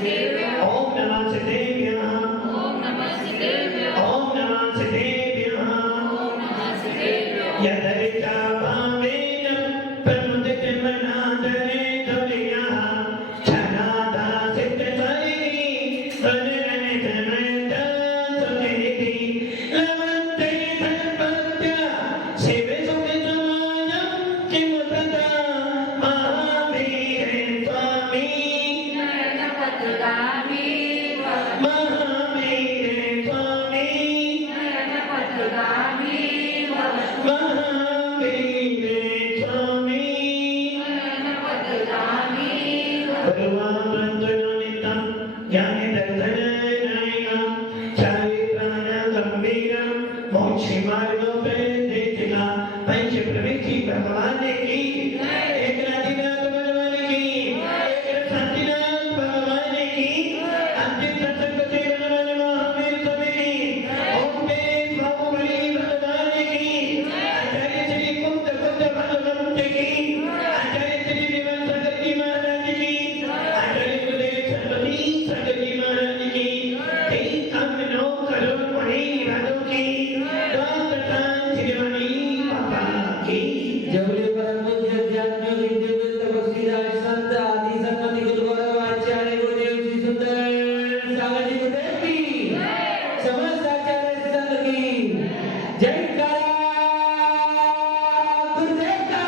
ओम नमः सिद्धेभ्यः ओम नमः सिद्धेभ्यः यदरिता भावेन प्रमुदितमनादरे तुल्यः छनादा सिद्धसरिणी वनरनिधनता सुनिधि लवन्ते धर्मत्या शिवसुमितमानं किमुतता महावीरे स्वामी महावीरे स्वामी महावीरे स्वामी भगवानंदनितं ज्ञानदर्शननायकं चारित्राणगम्भीरं मोक्षमार्गोपदेशिका पंचप्रविधि भगवान की एकनाथनाथ भगवान की एकनाथनाथ भगवान की अंतिम सत्संग से भगवान महावीर स्वामी की ओम तेज बाहुबली भगवान की आचार्य श्री कुंद भगवान की आचार्य श्री निवन सरस्वती महाराज की आचार्य सुदेव सरस्वती सरस्वती महाराज की कई कामनो करो मणि राजो की दातान श्रीमणि बाबा की जबले परम पूज्य ज्ञान योगी देवल तपस्वी राज संत आदि सन्मति गुरुवर आचार्य गुरुदेव श्री सुंदर सागर जी गुरुदेव की समस्त आचार्य संत की जय करा गुरुदेव का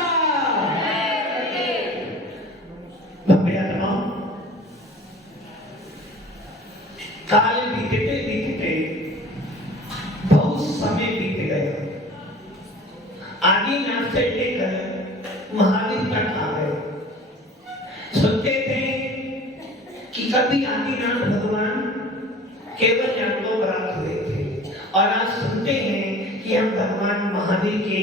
भव्यात्मा काल बीतते बीतते बहुत समय बीत गया। आदिनाथ से लेकर महावीर तक आ गए। सुनते थे कि कभी आदिनाथ भगवान केवल ज्ञान को प्राप्त हुए थे और आज सुनते हैं कि हम भगवान महावीर के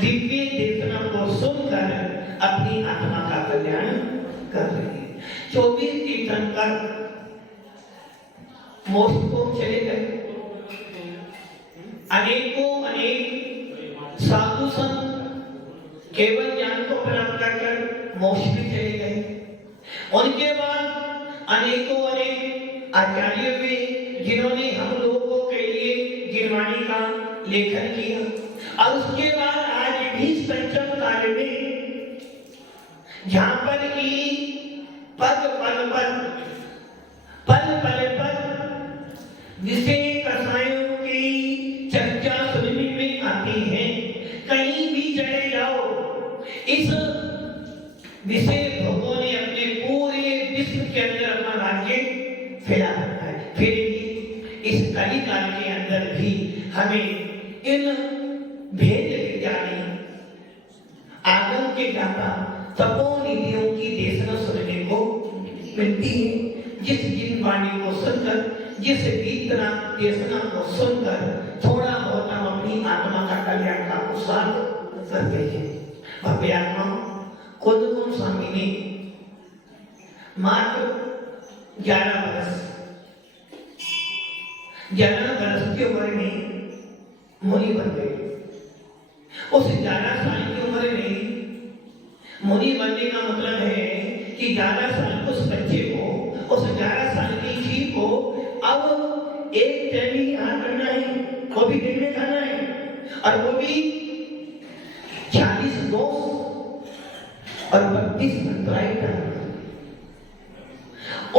दिव्य देशना को सुनकर अपनी आत्मा का कल्याण कर रहे हैं। 24 तीर्थंकर मोक्ष को चले गए। अनेकों अनेक साधु संत केवल ज्ञान को प्राप्त कर मोक्ष में चले गए। उनके बाद अनेकों अनेक आचार्य हुए जिन्होंने हम लोगों के लिए गिरवाणी का लेखन किया और उसके बाद आज भी पंचम काल में जहां पर की पद पद पद पल पल पल विषय कसायों की चर्चा सुनने में आती है। कहीं भी चले जाओ इस विषय भोगों ने अपने पूरे विश्व के अंदर अपना राज्य फैला रखा है। फिर भी इस कलिकाल के अंदर भी हमें इन भेद विज्ञानी आगम के ज्ञाता तपोनिधियों की देशना सुनने को मिलती है। जिस जिन वाणी को सुनकर जिस गीतना देशना को सुनकर थोड़ा बहुत हम अपनी आत्मा का कल्याण का उत्साह करते हैं। भव्य आत्मा खुद को स्वामी ने मात्र 11 वर्ष की उम्र में मुनि बन गए। उस 11 साल की उम्र में मुनि बनने का मतलब है कि 11 साल उस बच्चे को उस 11 साल की जीव को अब एक टाइम ही आहार करना है, वो भी दिन में खाना है और वो भी 40 दोष और 32 मंत्राएं करना।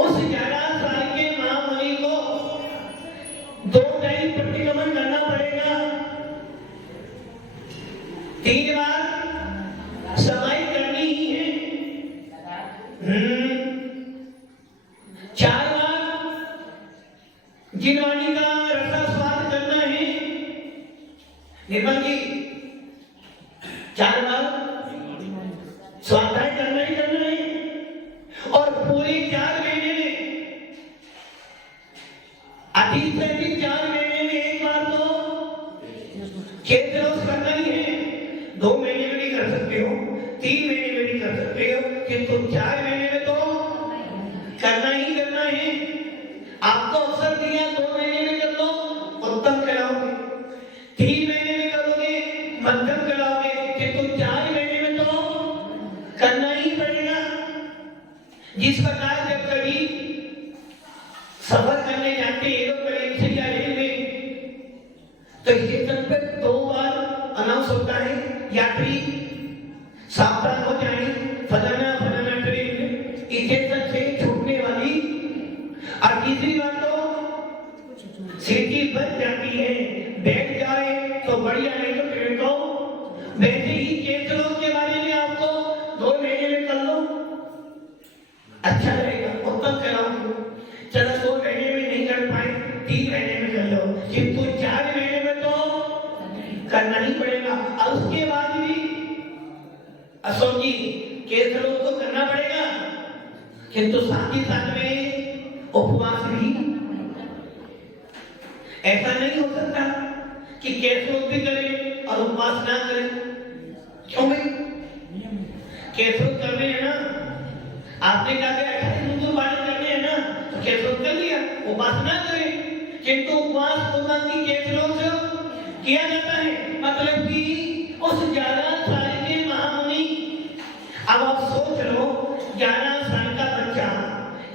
उस 11 साल के महामुनि को 2 टाइम प्रतिक्रमण करना पड़ेगा, 3 बार समाई करनी ही है, 4 बार जिनवाणी का रसा स्वाद करना है। निर्मल जी 4 बार स्वाध्याय करना ही करना है और पूरे 4 महीने में अधिक से अधिक 4 महीने में एक बार तो खेत रोज करना ही है। 2 महीने में नहीं कर सकते हो, 3 महीने में नहीं कर सकते हो, किंतु 4 महीने में तो करना ही करना है। आपको अवसर दिया 2 महीने में कर लो, उत्तम कराओगे, 3 महीने में करोगे, मध्यम कराओगे, किंतु 4 महीने में तो करना ही पड़ेगा। जिस प्रकार जब कभी सफर करने जाते एरोप्लेन से या रेलवे, तो स्टेशन पे 2 बार अनाउंस होता है, यात्री सावधान हो जाए, फलाना फलाना ट्रेन स्टेशन से छूटने वाली। और तीसरी बार तो सीटी बन जाती है, बैठ जाए तो बढ़िया, नहीं तो ट्रेन को वैसे ही केसरों के बारे में आपको 2 महीने में कर लो, अच्छा रहेगा। और तब कराओ, चलो 2 महीने में नहीं कर पाए 3 महीने में कर लो, किंतु 4 महीने में तो करना ही पड़ेगा। और उसके बाद भी अशोक जी केसरों को करना पड़ेगा, किंतु साथ ही साथ में उपवास भी। ऐसा नहीं हो सकता कि केसरों भी करें और उपवास ना करें। क्यों भाई? केसरों कर रहे हैं ना, आपने कहा कि 28 दिन तो पालन करने हैं ना, तो केसरों कर लिया, उपवास ना करें। किंतु उपवास भगवान की केसरों से किया जाता है, मतलब कि उस 11 साल के महामुनि, अब आप सोच लो 11 साल का बच्चा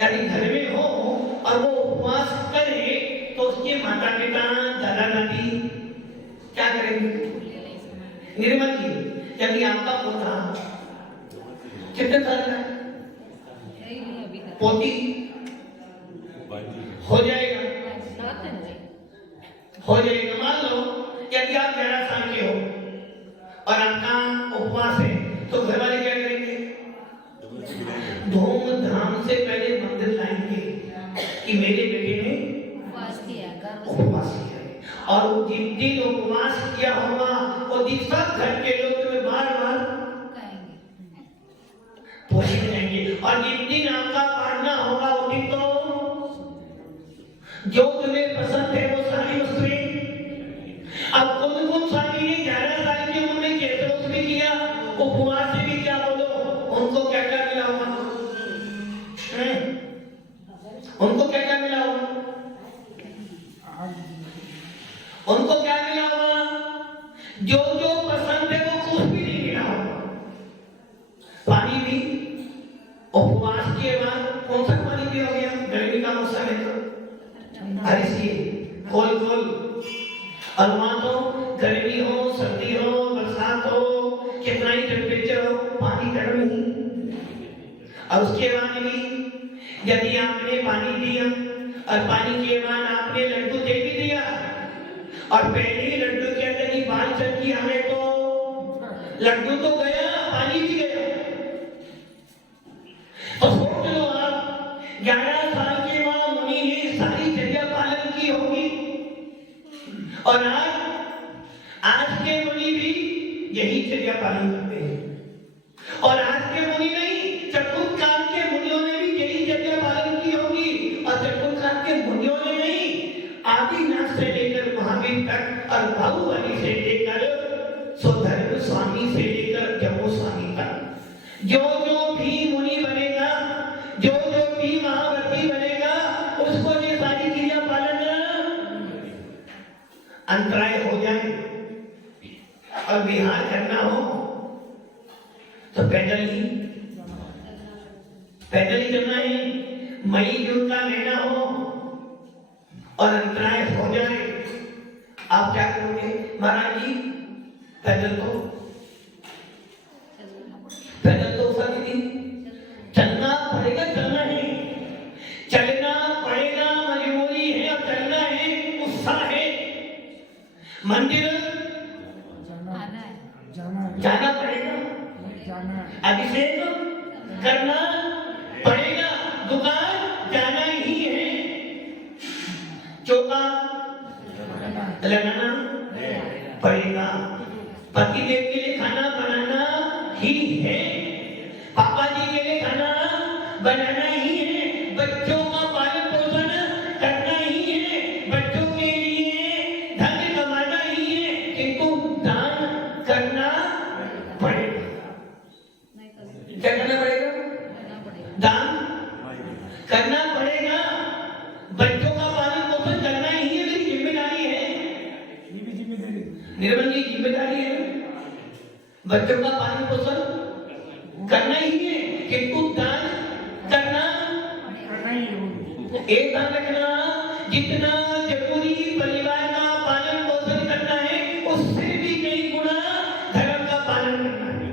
यदि घर में हो और वो उपवास करे, तो उसके माता पिता दादा दादी क्या करेंगे? निर्मल जी, यदि आपका पोता कितने साल का है? पोती हो जाएगा, हो जाएगा। मान लो यदि आप 11 साल के हो और आपका उपवास है, तो घर वाले क्या करेंगे? धूमधाम से पहले मंदिर लाएंगे कि मेरे बेटे ने उपवास किया है। और जिस दिन उपवास किया होगा वो दिन सब घर के लोग तुम्हें बार-बार पूछते रहेंगे। और जिस दिन आपका पालना होगा उस दिन तो जो तुम्हें पसंद है वो सारी वस्तुएं। अब कौन साथी ने 11 साल की उम्र में केसरों से किया, उपवास से भी क्या, बोलो उनको क्या क्या मिला होगा? उनको क्या क्या मिला होगा? उनको क्या मिला होगा? जो जो पसंद है वो कुछ भी नहीं मिला होगा। पानी भी उपवास के बाद कौन सा पानी पियोगे? गर्मी का मौसम है तो खोल और वहां तो गर्मी हो, सर्दी हो, बरसात हो, कितना ही टेम्परेचर हो, पानी गर्म ही। और उसके बाद भी यदि आपने पानी दिया और पानी के बाद आपने लड्डू दे भी दिया और पहले ही लड्डू के अंदर ही बाल चमकी हमें, तो लड्डू तो गया, पानी भी गया। तो सोच लो आप 11 साल के मुनि ने सारी चर्या पालन की होगी, और आज के मुनि भी यही चर्या पालन करते हैं। और आज के मुनि नहीं, चतुर्थ काल के मुनियों ने भी यही चर्या पालन की होगी। और चतुर्थ काल के मुनियों ने नहीं, आदिनाथ से लेकर महावीर तक और बाहुबली से लेकर सुधर्म स्वामी से लेकर जम्मू स्वामी तक, जो जो भी मुनि बनेगा, जो जो भी महाव्रती बनेगा, उसको ये सारी क्रिया पालन अंतराय हो जाए और विहार करना हो तो पैदल ही चलना है। मई जून का महीना हो और अंतराय हो जाए, आप क्या करोगे? महाराज जी पैदल तो सभी चलना पड़ेगा, चलना पड़ेगा, मजबूरी है और चलना है, उत्साह है। मंदिर जाना पड़ेगा, अभिषेक करना पड़ेगा, दुकान जाना ही है, चौका लगाना पड़ेगा, पतिदेव के लिए खाना बनाना ही है, पापा जी के लिए खाना बनाना ही है, बच्चों का पालन पोषण करना ही है, बच्चों के लिए धन कमाना ही है, किंतु दान करना पड़ेगा। क्या करना पड़ेगा? दान करना पड़ेगा। बच्चों का पालन पोषण करना ही है, मेरी जिम्मेदारी है। निर्मल जी जिम्मेदारी है, बच्चों का पालन पोषण करना ही है, किंतु दान करना एक ध्यान रखना, जितना जरूरी परिवार का पालन पोषण करना है उससे भी कई गुना धर्म का पालन करना है।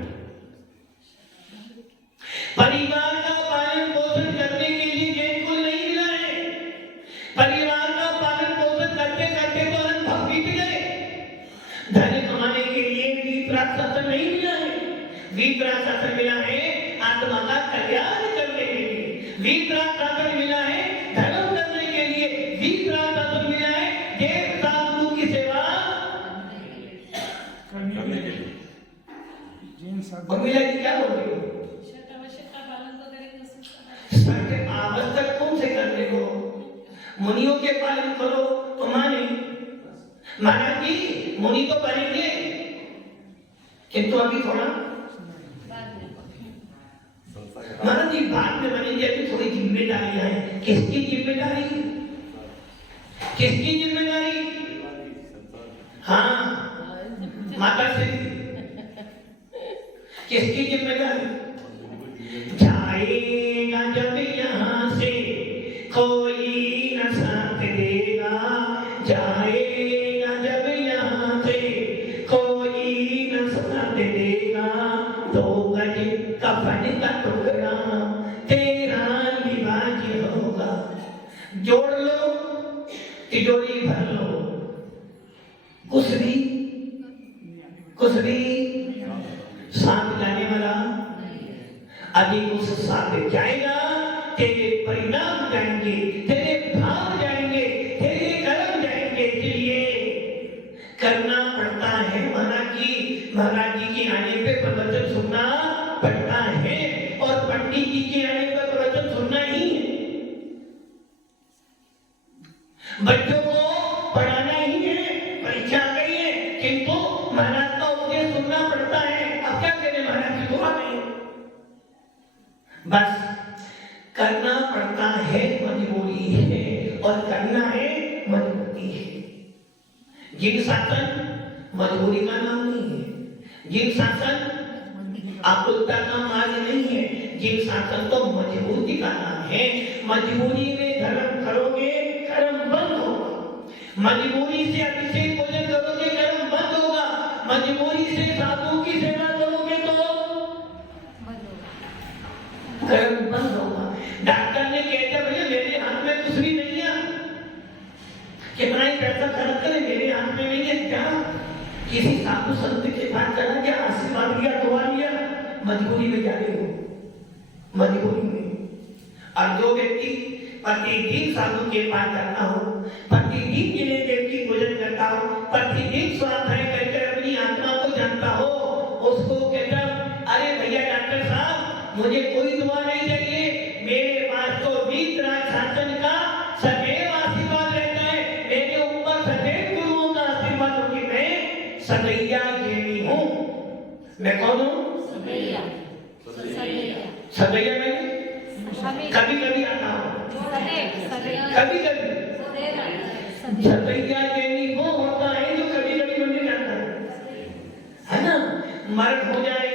परिवार का पालन पोषण करने के लिए जैन कुल नहीं मिला है। परिवार का पालन पोषण करते करते तो अनुभव बीत गए। धन कमाने के लिए वीतराग शासन नहीं मिला है। वीतराग शासन मिला है आत्मा का कल्याण करने के लिए। वीतराग शासन मिला है धर्म करने के लिए। वीतराग शासन मिला है देव साधु की सेवा करने के लिए। और मिला कि क्या बोल रही हो? सत्य आवश्यक कौन से करने को? मुनियों के पालन करो तो माने महाराज जी मुनि तो करेंगे किंतु अभी थोड़ा महाराज जी बाद में बनेंगे। अभी थोड़ी जिम्मेदारियां हैं। किसकी जिम्मेदारी? किसकी जिम्मेदारी? हाँ माता श्री किसकी जिम्मेदारी? जाएगा जब यहाँ से कोई न साथ देगा। जाएगा जब यहाँ से कोई न साथ देगा। 2 गज कफन का टुकड़ा तेरा लिबाज होगा। जोड़ लो तिजोरी भर लो। कुछ भी साथ जाने वाला अभी उस साथ जाएगा। तेरे परिणाम जाएंगे, तेरे भाव जाएंगे, तेरे कर्म जाएंगे। इसलिए करना पड़ता है। महाराज जी के आने पे प्रवचन सुनना पड़ता है और पंडित जी के आने पर प्रवचन सुनना ही है। बच्चों को पढ़ाना ही है। परीक्षा आ गई है किंतु महाराज का उपदेश सुनना पड़ता है। अब क्या करें महाराज जी को आ गई बस करना पड़ता है। मजबूरी है और करना है मजबूरी है। जिन शासन मजबूरी का नाम नहीं है। जिन शासन आकुलता का मार्ग नहीं है। जिन शासन तो मजबूरी का नाम है। मजबूरी में धर्म करोगे कर्म बंद होगा। मजबूरी से अभिषेक पूजन करोगे कर्म बंद होगा। मजबूरी से साधु की सेवा करोगे तो कर्म बंद होगा। डॉक्टर ने कहता भैया मेरे हाथ में कुछ भी नहीं है। कितना ही पैसा खर्च करे मेरे हाथ में नहीं है। क्या किसी साधु संत के पास चला गया आशीर्वाद लिया दुआ लिया। मजबूरी में जा रहे हो। मजबूरी में। और जो व्यक्ति प्रतिदिन साधु के पास जाता हो, प्रतिदिन जिन्हें देव की पूजन करता हो, प्रतिदिन स्वाध्याय करके अपनी आत्मा को जानता हो, उसको कहता अरे भैया डॉक्टर साहब मुझे कोई दुआ नहीं चाहिए। मेरे पास तो वीतराग शासन का सदैव आशीर्वाद रहता है। मेरे ऊपर सदैव गुरुओं का आशीर्वाद होगी। मैं सदैया ज्ञानी हूँ। मैं कौन हूँ? सदैया मैं कभी कभी आता हूँ। कभी कभी सदैया ज्ञानी वो होता है जो कभी कभी मंदिर जाता है ना। मर्द हो जाए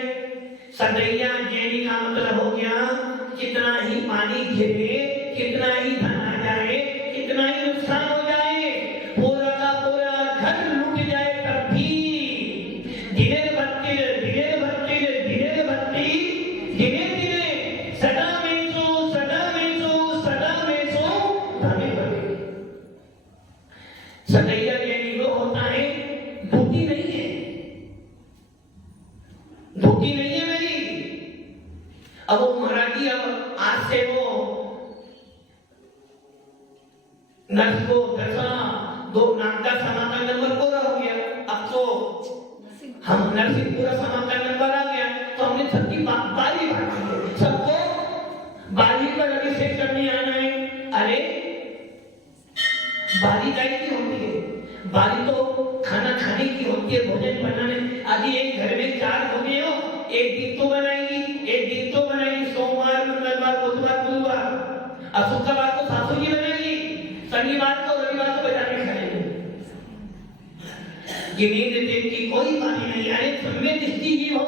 सदैया ज्ञानी का मतलब हो गया कितना ही पानी गिरे, कितना ही धन आ जाए, कितना ही नुकसान हो जाए, पूरा का पूरा घर लूट जाए तब भी धीरे भक्ति धीरे धीरे सदा में सो धने बने। सदैया ज्ञानी वो होता है धोती नहीं है। धोती नहीं है मेरी। अब वो महाराज जी अब आज से वो नर्स को दसा 2 नाम का समापन नंबर पूरा हो गया। अब तो हम नर्सिंग पूरा समापन नंबर आ गया तो हमने सबकी बारी सबको बारी पर अभिषेक करने आना है। अरे बारी गाय की होती है। बारी तो खाना खाने की होती है, भोजन बनाने। आदि एक घर में 4 होने हो, एक दिन तो बनाएगी सोमवार मंगलवार बुधवार गुरुवार। अब शुक्रवार को सासू जी बनाएगी, शनिवार को रविवार को बजाने खाएंगे। गिनेंद देव की कोई बात नहीं। अरे सम्य दृष्टि ही हो।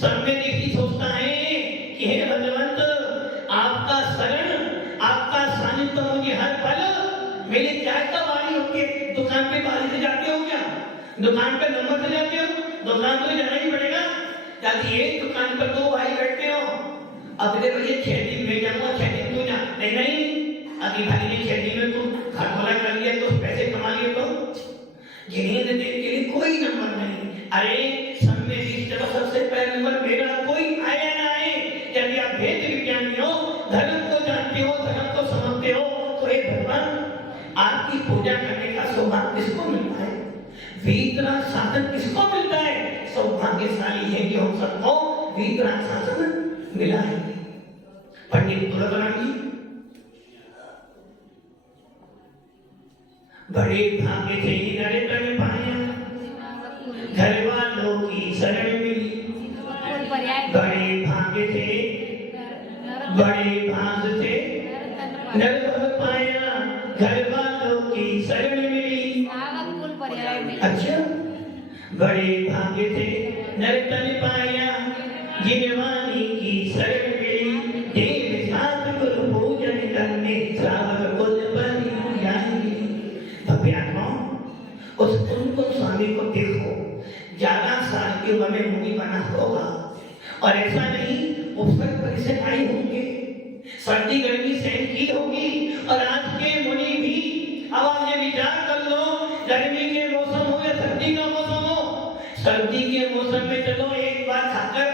सम्य दृष्टि सोचता है कि हे भगवंत आपका शरण आपका सानिध्य मुझे मेरी चाय का बारी होती है, दुकान पे बारी से जाते हो क्या? दुकान पे नंबर से जाते हो? दुकान तो जाना ही पड़ेगा। यदि एक दुकान पर दो भाई बैठते हो, अगले भैया 6 दिन में जाऊंगा, 6 दिन तू जा, नहीं, अभी भाई ने 6 दिन में तू खटोला कर लिया तो पैसे कमा लिए तो गिने देने के लिए कोई नंबर नहीं। अरे सब में इस जगह सबसे पहला नंबर मेरा, कोई आए ना आए। यदि आप वेद विज्ञानी हो, धर्म को जानते हो, धर्म को समझते हो, तो हे भगवान आपकी पूजा करने का सौभाग्य किसको मिलता है? वीतराग साधन किसको मिलता है? सौभाग्यशाली है कि हम सबको वीतराग साधन मिला है। पंडित तुलसीराम जी बड़े भाग्य थे नरे तन पाया, घर वालों की शरण मिली। बड़े भाग्य थे, बड़े भाग थे, नर तन पाया, घर वालों की शरण मिली। अच्छा, बड़े भाग्य थे नर तन पाया, जिनवानी की शरण मिली। देव साथ गुरु पूजन करने श्रावक कुल पर जाएंगे। भव्यात्मा उस कुंकुम स्वामी को देखो, 11 साल की उम्र में मुनि बना होगा, और ऐसा नहीं उपसर्ग परिषद आई होंगे, सर्दी गर्मी सहन की होगी। और आज के मुनि भी, अब आप ये विचार कर लो, गर्मी के मौसम हो या सर्दी का मौसम हो, सर्दी के मौसम में चलो एक बार खाकर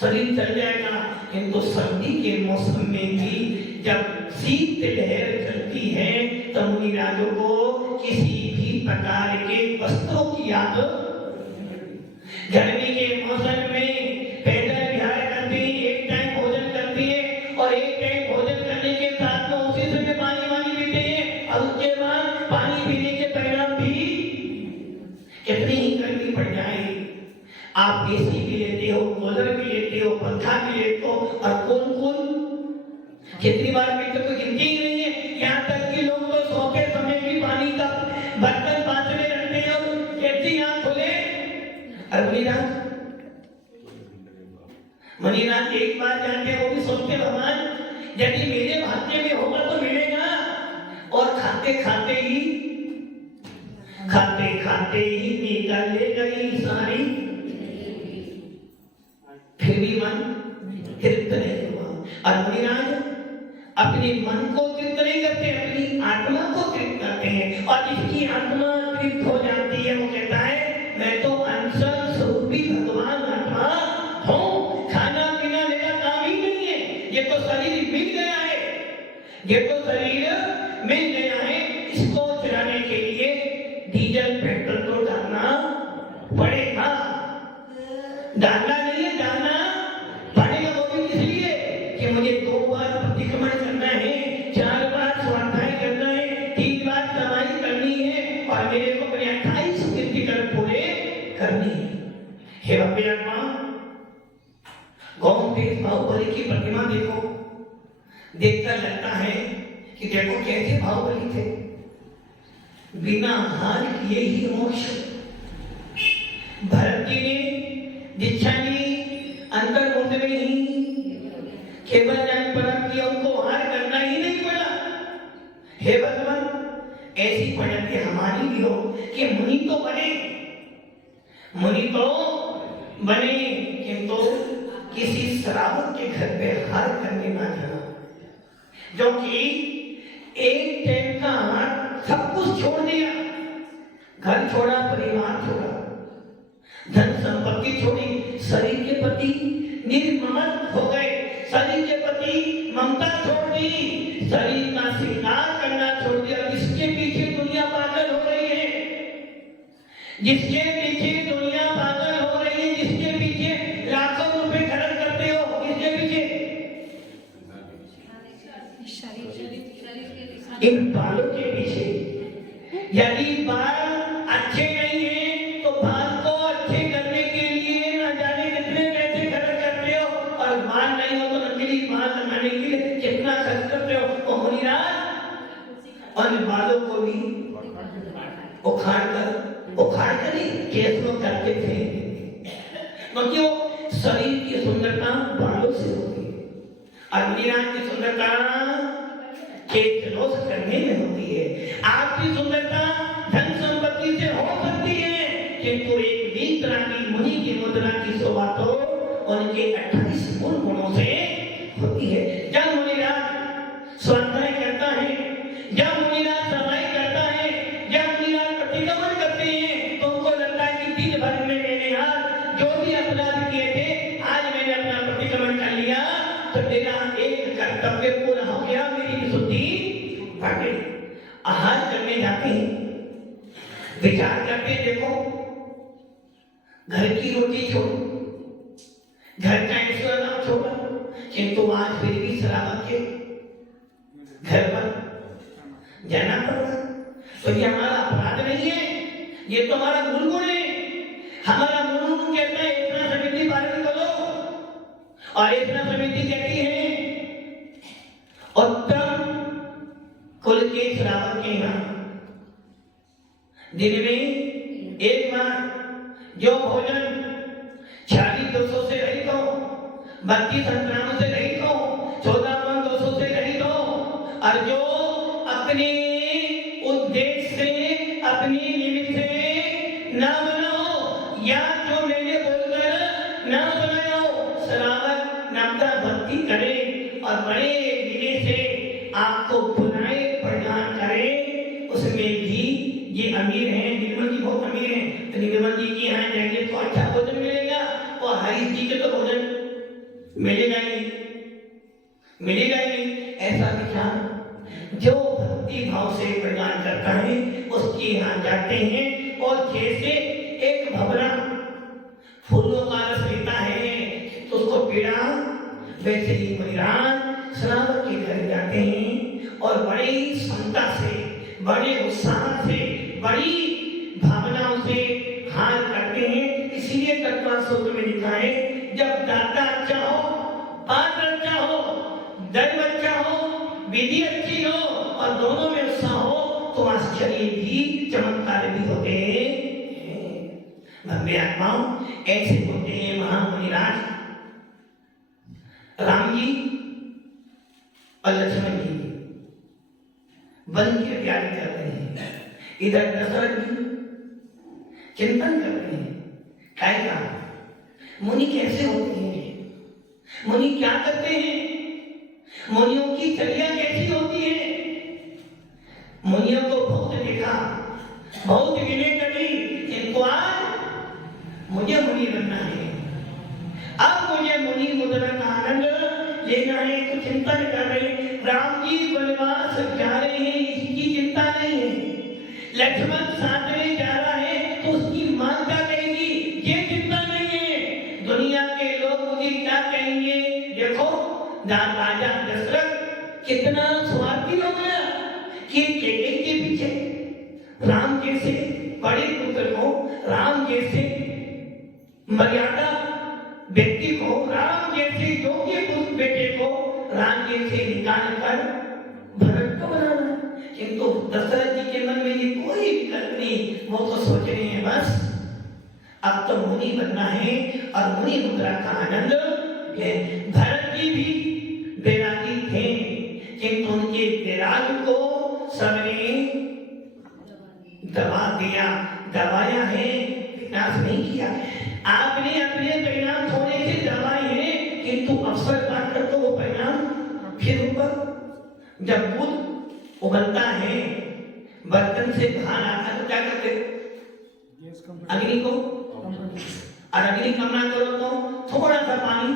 शरीर चल जाएगा, किंतु सर्दी के मौसम में भी जब शीत लहर चलती है तो मुनिराजों को किसी भी प्रकार के वस्त्रों की याद। गर्मी के मौसम में पैदल विहार करती है, एक टाइम भोजन करती है, और एक टाइम भोजन करने के साथ में उसी समय पानी वानी पीते हैं, और उसके बाद पानी पीने के परिणाम भी कितनी ही गर्मी पड़ जाए, आप एसी भी लेते हो, कूलर भी लेते हो, पंखा भी लेते हो, और कौन कितनी बार पीते हो गिनती ही नहीं है। यहाँ तक कि लोग तो सोते समय भी पानी का बर्तन पास में रखते हैं, और कैसी आंख खोले। मणिनाथ एक बार जाते हैं, वो भी सोचते भगवान यदि मेरे भाग्य में होगा तो मिलेगा, और खाते खाते ही निकल गई सारी, फिर भी मन तृप्त नहीं हुआ। और मुनिराज अपने मन को तृप्त नहीं करते, अपनी आत्मा को तृप्त करते हैं, और जिसकी आत्मा तृप्त हो जाती है वो कहता है मैं तो अंशल स्वरूपी भगवान आत्मा हूँ, खाना पीना मेरा काम ही नहीं है, ये तो शरीर मिल गया है, ये तो शरीर मिल गया है, इसको चलाने के लिए डीजल पेट्रोल तो डालना पड़ेगा। डालना नहीं है, डालना पड़ेगा। वो भी इसलिए कि मुझे 2 बार प्रतिक्रमण करना है, 4 बार स्वाध्याय करना है, 3 बार कमाई करनी है, और मेरे को अपने 28 कीर्तिकर्म पूरे करनी है। हे भव्यात्मा, गौम के बाहुबली की प्रतिमा देखो, देखकर लगता है कि देखो कैसे बाहुबली थे, बिना हार किए ही मोक्ष। भरत जी ने दीक्षा ली, अंतर मुद्दे में ही केवल ज्ञान प्राप्त किया, उनको हार करना ही नहीं पड़ा। हे भगवान, ऐसी पढ़ते हमारी भी हो कि मुनि तो बने, किंतु किसी श्रावक के घर पे हार करने ना जाना, जो कि एक टाइम का हार सब कुछ छोड़ दिया, घर छोड़ा, परिवार छोड़ा, धन संपत्ति छोड़ी, शरीर के प्रति निर्मम हो गए, शरीर के प्रति ममता छोड़ दी, शरीर का श्रृंगार करना छोड़ दिया। जिसके पीछे दुनिया पागल हो रही है, जिसके पीछे दुनिया पागल हो रही है, जिसके पीछे लाखों रुपए खर्च करते हो, किसके पीछे? इन बालों के पीछे। यदि बाल अच्छे नहीं है तो बाल को अच्छे करने के लिए न जाने कितने पैसे खर्च करते हो, और बाल नहीं हो तो नकली बाल लगाने के लिए कितना खर्च करते हो। तो मुनिराज और बालों को भी उखाड़ कर ही केस में करते थे, क्योंकि वो शरीर की सुंदरता बालों से होती है, और मुनिराज की सुंदरता खेत रोज करने में होती है। आपकी सुंदरता धन संपत्ति से हो सकती है, किंतु एक वीतरागी मुनि की मुद्रा की शोभा तो उनके 28 मूल गुणों से होती है। जब मुनिराज स्वाध्याय करता है, जब मुनिराज समाई करता है, जब मुनिराज प्रतिगमन करते हैं, तो उनको लगता है कि दिन भर में मैंने आज जो भी अपराध किए थे, आज मैंने अपना प्रतिगमन कर लिया, तो मेरा एक कर्तव्य पूरा हो गया, मेरी विशुद्धि बढ़ गई। आहार करने जाते हैं, विचार करते हैं, देखो घर की रोटी छोड़ो, घर का ऐश्वर्य छोड़ा, किंतु आज फिर भी शराब के घर पर जाना पड़ रहा। तो ये हमारा अपराध नहीं है, ये तो हमारा गुणगुण है। हमारा गुणगुण कहता है इतना समिति पालन करो, और इतना समिति कहती है उत्तम कुल के श्रावक के यहाँ दिन में एक बार जो भोजन 40 दोषों से रहित हो, 32 अंतरालों से रहित हो, 14 दोषों से रहित हो, और जो अपने उद्देश्य से, अपनी निमित्त से ना बनाओ, या जो मैंने बोलकर ना बनाया हो, श्रावक नम्रता भक्ति करे और बड़े विनय से आपको बुलाए प्रदान करे, उसमें भी ये अमीर हैं। निर्मल जी बहुत अमीर हैं, तो निर्मल जी की यहाँ जाएंगे तो अच्छा भोजन मिलेगा, और हरीश जी के तो भोजन मिलेगा ही नहीं। ऐसा विचार जो भक्ति भाव से प्रदान करता है उसके यहाँ जाते हैं, और जैसे एक भंवरा फूलों का रस लेता है तो उसको पीड़ा, वैसे ही मुनिराज श्रावक के घर जाते हैं और बड़े ही क्षमता से, बड़े उत्साह से, बड़ी भावनाओं से हार करते हैं। इसीलिए तत्व सूत्र में लिखा है, जब दाता अच्छा हो, पात्र अच्छा हो, धर्म अच्छा हो, विधि अच्छी हो, और दोनों में उत्साह हो, तो आश्चर्य भी, चमत्कार भी होते हैं। भव्य आत्माओं ऐसे होते हैं महामुनिराज राम जी और लक्ष्मण जी वन की तैयारी कर रहे हैं। इधर दशरथ जी चिंतन कर रहे हैं, क्या कहा मुनि कैसे होते हैं, मुनि क्या करते हैं, मुनियों की चर्या कैसी होती है। मुनियों को बहुत देखा, बहुत विनय करी, इनको आज मुझे मुनि बनना है, अब मुझे मुनि मुद्रा का आनंद लेना है, तो चिंतन कर रहे हैं। राम जी वनवास जा रहे हैं, इसकी चिंता नहीं है। लक्ष्मण साथ में जा रहा है तो उसकी मां क्या कहेगी, ये चिंता नहीं है। दुनिया के लोग मुझे क्या कहेंगे। देखो राजा दशरथ कितना स्वार्थी हो गया कि केके के पीछे राम जैसे बड़े पुत्र को, राम जैसे मर्यादा व्यक्ति को, राम जैसे योग्य बेटे को राम जैसे निकाल कर भरत को बनाना। किंतु दशरथ जी के मन में ये कोई विकल्प नहीं, वो तो सोच रहे हैं बस अब तो मुनि बनना है और मुनि मुद्रा का आनंद है। भरत जी भी बैरागी थे, किंतु उनके बैराग को सबने दबा दिया, दबाया है, विनाश नहीं किया। आपने अपने परिणाम थोड़े से दबाए हैं, किंतु अवसर पाकर तो वो परिणाम फिर ऊपर। जब दूध उबलता है, बर्तन से बाहर आता तो क्या करते, अग्नि को, और अग्नि कम ना करो तो थोड़ा सा पानी,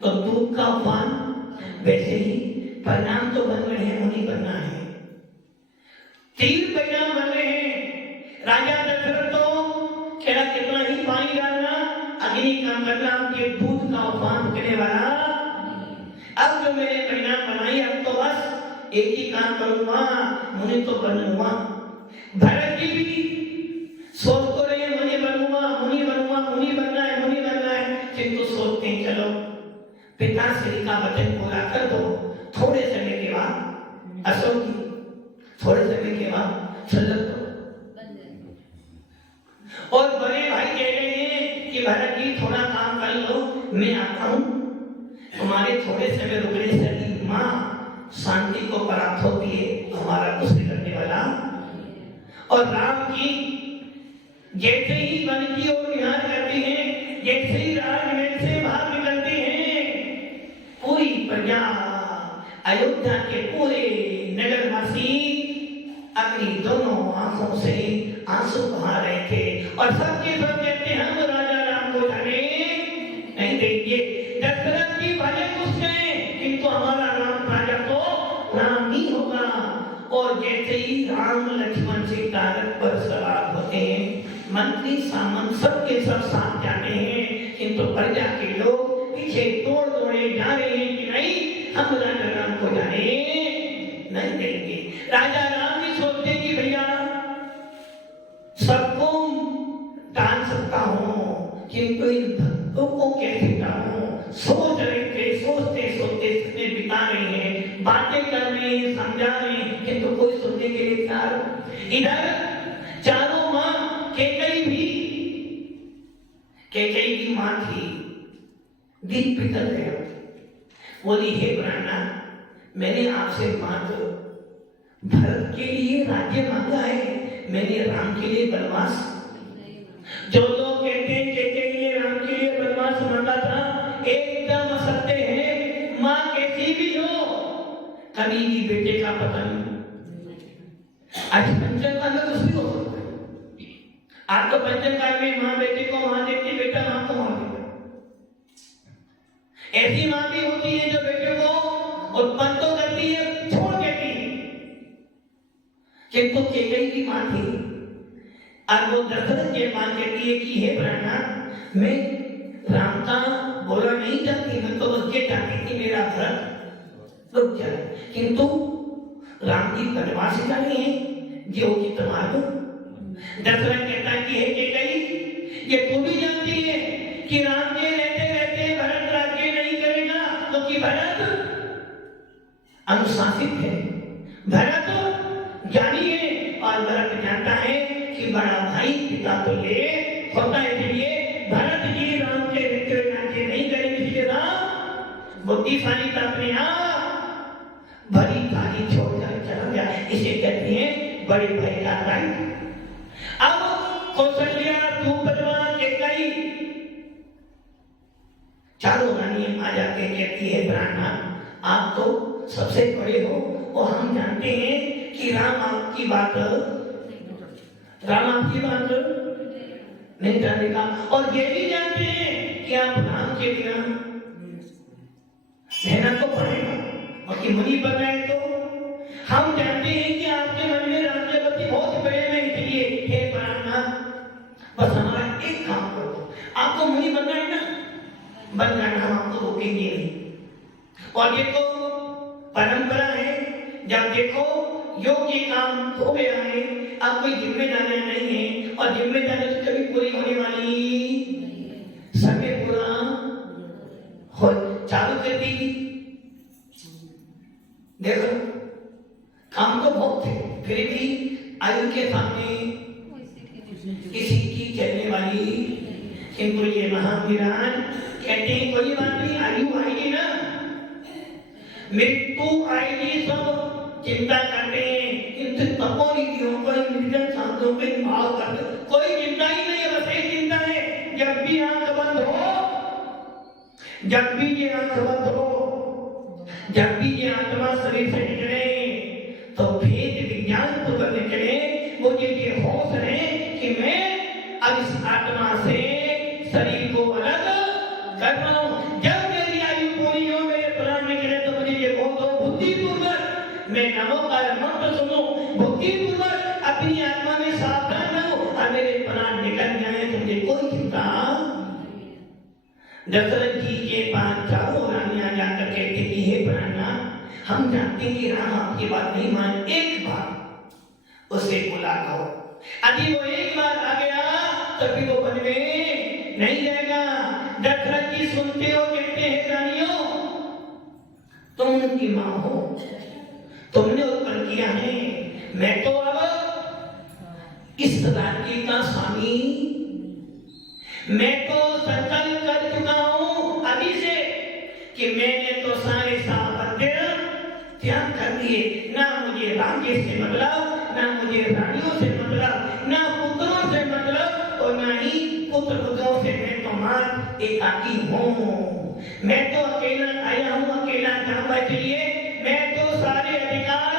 तो दूध का उफान। वैसे ही परिणाम तो बन रहे हैं, मुनि बनना है। 3 परिणाम बन रहे हैं। राजा दशरथ तो क्या कितना ही पानी डालना, अग्नि कम करना, उनके दूध का उफान करने वाला। अब जो मैंने परिणाम बनाई, अब तो बस एक ही काम करूंगा, मुनि तो बनूंगा। भरत जी भी सोच तो रहे मुनि बनूंगा, मुनि बनूंगा, मुनि बनना है, मुनि बनना है, किंतु सोचते हैं चलो पिताश्री का वचन पूरा कर दो, थोड़े समय के बाद अशोक जी थोड़े समय के बाद सल्लत दो। और बड़े भाई कह रहे हैं कि भरत जी थोड़ा काम कर लो, मैं आता हूं, तुम्हारे थोड़े समय रुकने से मां शांति को प्राप्त होती है, हमारा कुछ करने वाला। और राम की जैसे ही वन की ओर निहार करते हैं, जैसे ही राजमहल से बाहर निकलते हैं, पूरी प्रजा, अयोध्या के पूरे नगरवासी अपनी दोनों आंखों से आंसू बहा रहे थे और सबके सब कहते हैं हम राजा राम को जाने नहीं देंगे। दशरथ जी भले कुछ गए किंतु हमारा राम राजा तो राम ही होगा। और जैसे ही राम लक्ष्मण सीता रथ पर सवार होते हैं, मंत्री सामंत सबके सब साथ जाते हैं, किंतु प्रजा के लोग पीछे तोड़ तोड़े जा रहे हैं कि नहीं, हम राजा राम को जाने नहीं देंगे। राजा राम भी सोचते कि भैया सबको टाल सकता हूँ, किंतु इन भक्तों को कैसे टालूं? सोच रहे थे, सोचते सोचते समय बिता रहे हैं, बातें कर रहे हैं, समझा रहे हैं, किंतु कोई सुनने के लिए तैयार। इधर चारों माँ कैकेयी की माँ थी, दीप पिघल गया। बोली हे ब्राह्मण, मैंने आपसे मात्र भरत के लिए राज्य मांगा है, मैंने राम के लिए वनवास। जो लोग कहते हैं कैकेयी ने राम के लिए वनवास मांगा था, एकदम असत्य है। माँ कैसी भी हो, कभी भी बेटे का पता नहीं। आज पंचम काल में कुछ भी हो सकता है। आज तो पंचम काल में माँ बेटे को मार देती, बेटा माँ को मार देता। ऐसी माँ भी होती है जो बेटे को उत्पन्न तो करती है, छोड़ देती है, किंतु कैकेयी की माँ थी। और वो दशरथ के माँ कहती है कि हे ब्राह्मण, मैं राम का बोला नहीं चाहती, मैं तो बस ये चाहती थी मेरा भरत रुक जाए, किंतु राम की वनवास जानी है, जो कि तुम्हारा। दशरथ कहता है कि हे कैकेयी, ये तू भी जानती है कि राम के रहते रहते भरत राज्य नहीं करेगा, क्योंकि भरत अनुशासित है, भरत ज्ञानी है, और भरत जानता है कि बड़ा भाई पिता तो ले होता है, इसलिए भरत जी राम के रहते राज्य नहीं करेंगे। इसलिए राम बुद्धिशाली था, अपने आप भरी थाली छोड़कर चला गया। इसे कहते हैं बड़े भाई का राइट। अब कौशल्या, द्रुपद, कैकेयी चारों रानियां आ जाके कहती है ब्राह्मण, आप तो सबसे बड़े हो और हम जानते हैं कि राम आपकी बात नहीं जानेगा, और ये भी जानते हैं कि आप राम के बिना रहना तो पड़ेगा, और कि मुनि बन रहे तो हम जानते हैं कि आपके मन में राम के प्रति बहुत प्रेम है। इसलिए हे ब्राह्मण, बस हमारा एक काम कर दो, आपको मुनि बनना है ना, बन जाना, हम आपको रोकेंगे नहीं। और ये तो परंपरा है, जब देखो योग्य काम हो गया है, अब कोई जिम्मेदारी नहीं है, और जिम्मेदारी तो कभी पूरी होने वाली समय पूरा हो चालू कर दी। देखो काम तो बहुत थे, फिर भी आयु के सामने किसी की चलने वाली, किंतु ये महावीरान कहते हैं कोई बात नहीं, आयु आएगी ना, मृत्यु आएगी, सब चिंता करते हैं, किंतु तपोनिधियों को, निर्जन शांतों पे भाव करते, कोई चिंता ही नहीं है। बस एक चिंता है, जब भी आंख बंद हो, जब भी ये आंख बंद हो, जब भी ये आत्मा शरीर से निकले तो भेद विज्ञान पूर्वक निकले। मुझे ये होश है कि मैं अब इस आत्मा से शरीर को अलग कर रहा हूं। जब मेरी आयु पूरी हो, मेरे प्राण निकले, तो मुझे ये बोल दो बुद्धिपूर्वक, मैं नमो का मंत्र सुनो, बुद्धिपूर्वक अपनी आत्मा में सावधान रहो, और मेरे प्राण निकल जाए तो मुझे कोई चिंता। दशरथ जी के पास चारों रानियां जाकर कहते कि हे ब्राह्मण, हम जानते हैं कि राम आपकी बात नहीं मान, एक बार उसे बुला लो। यदि वो एक बार आ गया तो फिर वो वन में नहीं जाएगा। दशरथ जी सुनते हो, कहते हैं रानियों, तुम उनकी माँ हो, तुमने उत्पन्न किया है, मैं तो अब इस राज्य का स्वामी, मैं तो संकल्प कर चुका हूं अभी से कि मैंने तो सारे सामर्थ्य त्याग कर दिए, ना मुझे राज्य से मतलब, ना मुझे रानियों से मतलब, ना पुत्रों से मतलब और ना ही पुत्र पुत्रों से। मैं तो मात्र एकाकी हूँ, मैं तो अकेला आया हूँ, अकेला जाऊंगा। इसलिए मैं तो सारे अधिकार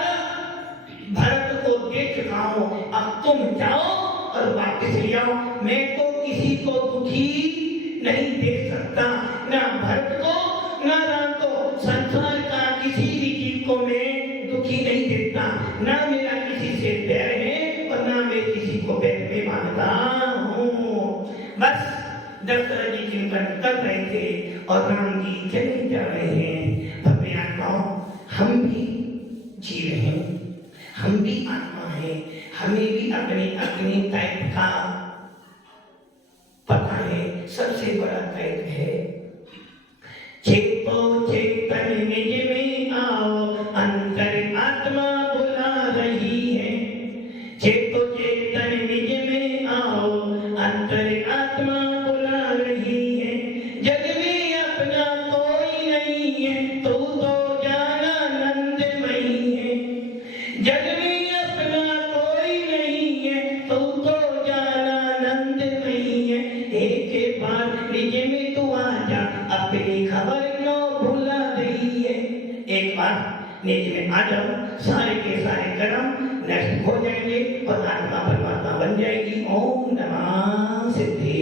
भरत को दे चुका हूँ। अब तुम जाओ और वापस ले आओ। मैं तो किसी को दुखी नहीं देख सकता, ना भरत को ना राम को। संसार का किसी भी जीव को मैं दुखी नहीं देखता, ना मेरा किसी से बैर है और ना मैं किसी को बैर में मानता हूँ। बस दशरथ जी चिंतन कर रहे थे और राम जी चले जा रहे हैं। भव्य आत्माओं, हम भी जी रहे हैं, हम भी आत्मा हैं, हमें भी अपने अपने टाइप का पता है। सबसे बड़ा टाइप है चेतो चेतन निज में आओ, अंतर आत्मा बुला रही है। चेतो चेतन निज में आओ, अंतर आत्मा बुला रही है। जग में अपना कोई नहीं है, तू तो जाना आनंदमयी है। जग में अपना कोई नहीं है, तू तो जाना आनंदमयी है। एक बार निज में तू आ जा, अपनी खबर क्यों भुला रही है। एक बार निज में आ जाओ, सारे के सारे कर्म नष्ट हो जाएंगे और आत्मा परमात्मा बन जाएगी। ओम नमः सिद्धि।